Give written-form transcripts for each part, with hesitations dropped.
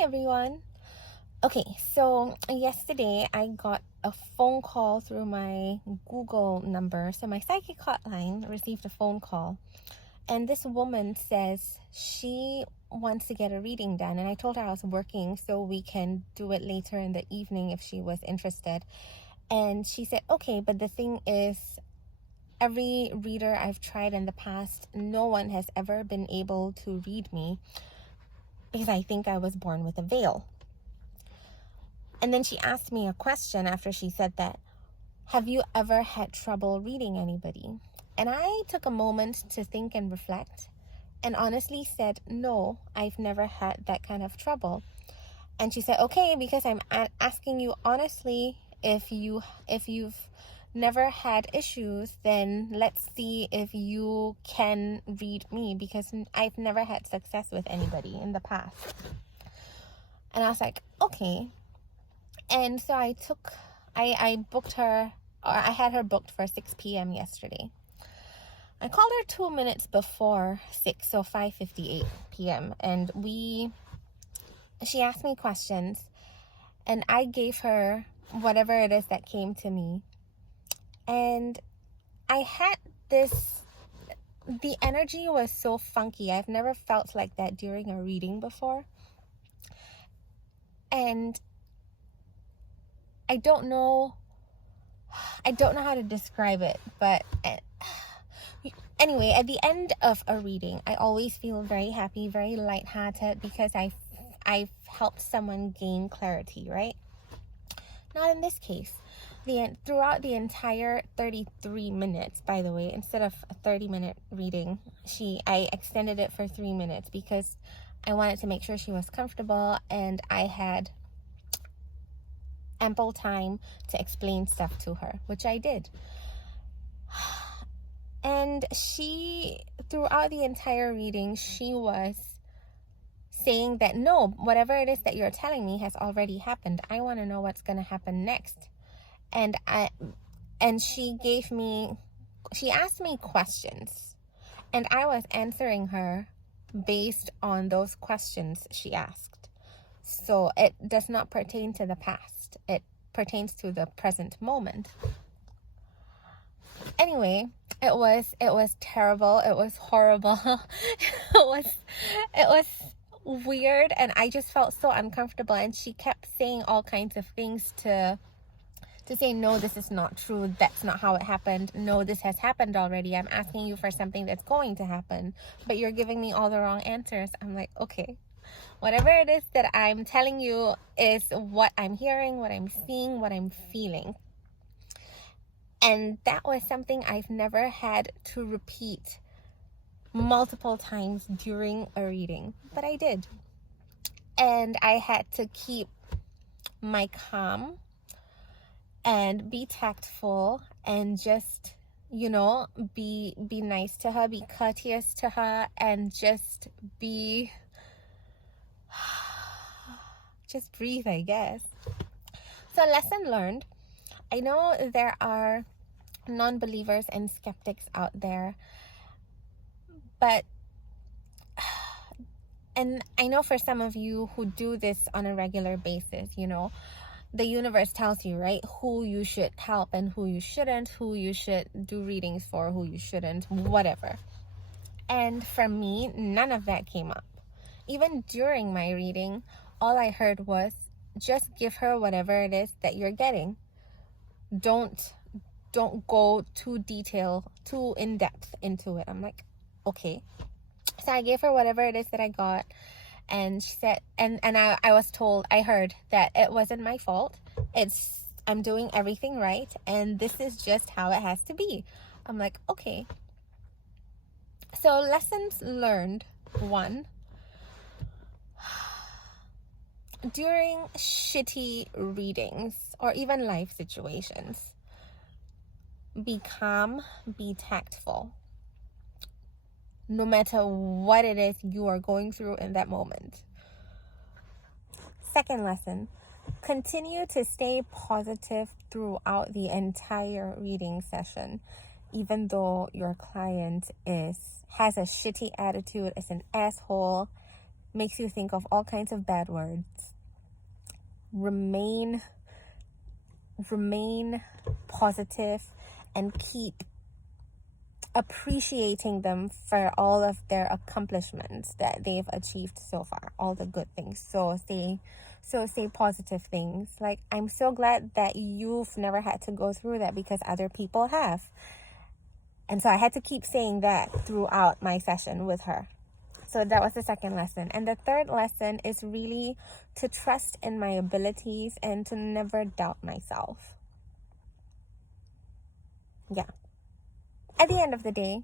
Hi everyone. Okay, so yesterday I got a phone call through my Google number. So my psychic hotline received a phone call, and this woman says she wants to get a reading done. And I told her I was working, so we can do it later in the evening if she was interested. And she said, okay, but the thing is, every reader I've tried in the past, no one has ever been able to read me because I think I was born with a veil. And then she asked me a question after she said that. Have you ever had trouble reading anybody? And I took a moment to think and reflect and honestly said, no, I've never had that kind of trouble. And she said, okay, because I'm asking you honestly, if you've never had issues, then let's see if you can read me, because I've never had success with anybody in the past. And I was like, okay. And so I booked her, or I had her booked for 6 p.m. yesterday. I called her 2 minutes before 6, so 5:58 p.m. And she asked me questions, and I gave her whatever it is that came to me. And I had the energy was so funky. I've never felt like that during a reading before. And I don't know how to describe it, but anyway, at the end of a reading, I always feel very happy, very lighthearted, because I've helped someone gain clarity, right? Not in this case. Throughout the entire 33 minutes, by the way, instead of a 30-minute reading, I extended it for 3 minutes because I wanted to make sure she was comfortable and I had ample time to explain stuff to her, which I did. And throughout the entire reading, she was saying that, no, whatever it is that you're telling me has already happened. I want to know what's going to happen next. And she asked me questions, and I was answering her based on those questions she asked. So it does not pertain to the past. It pertains to the present moment. Anyway, it was terrible. It was horrible. it was weird, and I just felt so uncomfortable. And she kept saying all kinds of things to say, no, this is not true. That's not how it happened. No, this has happened already. I'm asking you for something that's going to happen, but you're giving me all the wrong answers. I'm like, okay, whatever it is that I'm telling you is what I'm hearing, what I'm seeing, what I'm feeling. And that was something I've never had to repeat multiple times during a reading, but I did. And I had to keep my calm and be tactful and just, be nice to her, be courteous to her, and just breathe, I guess. So lesson learned. I know there are non-believers and skeptics out there, but and I know for some of you who do this on a regular basis, the universe tells you, right, who you should help and who you shouldn't, who you should do readings for, who you shouldn't, whatever. And for me, none of that came up. Even during my reading, all I heard was, just give her whatever it is that you're getting. Don't go too in depth into it. I'm like, okay. So I gave her whatever it is that I got. And she said, and I was told, I heard that it wasn't my fault. I'm doing everything right. And this is just how it has to be. I'm like, okay. So lessons learned. 1, during shitty readings or even life situations, be calm, be tactful. No matter what it is you are going through in that moment. Second lesson, continue to stay positive throughout the entire reading session, even though your client has a shitty attitude, is an asshole, makes you think of all kinds of bad words, remain positive and keep appreciating them for all of their accomplishments that they've achieved so far, all the good things. So say positive things like, I'm so glad that you've never had to go through that because other people have. And so I had to keep saying that throughout my session with her. So that was the second lesson. And the third lesson is really to trust in my abilities and to never doubt myself. Yeah. At the end of the day,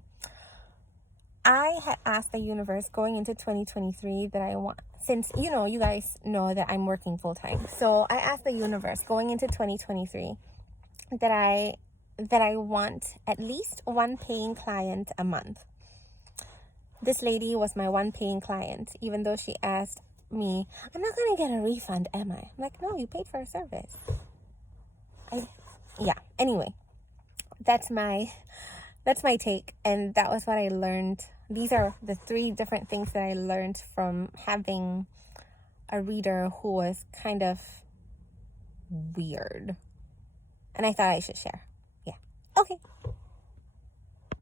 I had asked the universe going into 2023 that I want, since, you guys know that I'm working full time. So I asked the universe going into 2023 that I want at least one paying client a month. This lady was my one paying client, even though she asked me, I'm not going to get a refund, am I? I'm like, no, you paid for a service. Anyway, that's my take, and that was what I learned. These are the 3 different things that I learned from having a reader who was kind of weird, and I thought I should share. Yeah. Okay.